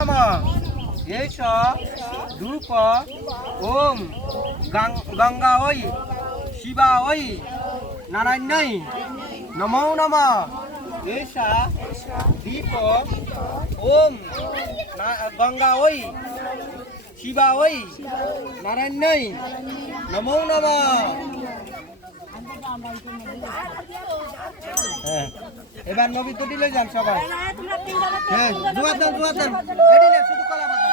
এষ ধূপ ওম গঙ্গা ওই শিবা ওই নারায়ণই নমো নমঃ এষা দীপ ওম গঙ্গা ওই শিবা ওই নারায়ণই নমো নমঃ হ্যাঁ। এবার নবী তো দিলে যান সবাই। হ্যাঁ জুয়া দেন জুয়া দেন। এডি না শুধু কলা পাতা।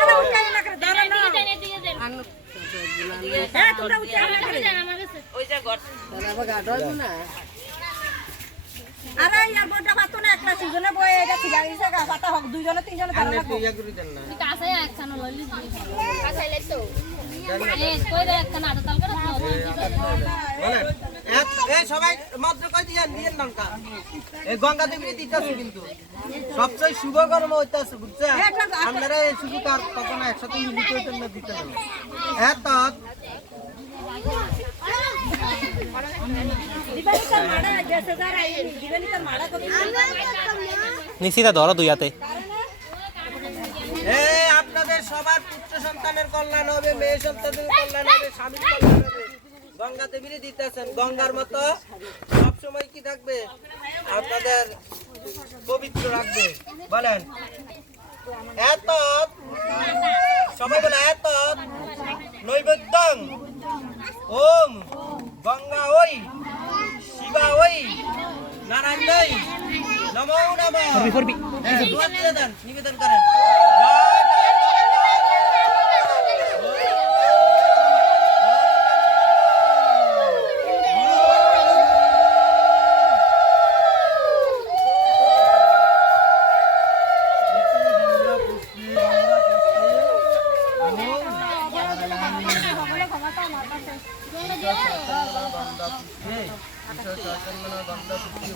আরে উঠাই না করে ধরো না হ্যাঁ না? আরে ইয়ার বড়টা না একটা সিজনে বয়ে এটা ঠিক আছে গা পাতা হোক দুইজনে তিনজনে ধরো না ইয়া করে দেন না। বলেন। এক- এই সবাই মাত্র কই দিয়েন দিয়েন লঙ্কা। এই গঙ্গা দেবী দিতেছে কিন্তু। সবচেয়ে শুভ কর্ম হইতাছে বুঝছেন? আপনারা এই শুধু তার তখন একসাথে মিলিত হইতেন না দিতে হবে এত দিবানি তার মাড়া গেছে যারা এই দিবানি তার মাড়া কবি নিশ্চিতা ধরো দুই হাতে আপনাদের সবার পুত্র সন্তানের কল্যাণ হবে মেয়ে সন্তানের কল্যাণ হবে স্বামীর কল্যাণ হবে। গঙ্গা দেবীরই দিতেছেন গঙ্গার মতো সবসময় কি থাকবে? আপনাদের পবিত্র রাখবে। বলেন এত সবাই বলে এত নৈবেদ্যং ওম গঙ্গা ওই শিবা ওই নারায়ণ ওই নমো নমঃ হ্যাঁ, দোয়া দিয়ে দেন নিবেদন করেন। ঈশ্বর সচন্দন গন্ধ পুষ্পে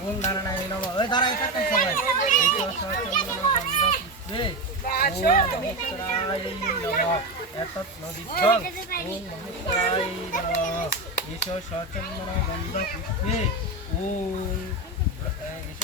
ওম মহেশ্বরায় নমঃ এতৎ নদীজং ওম মহেশ্বরায় নমঃ ঈশ্বর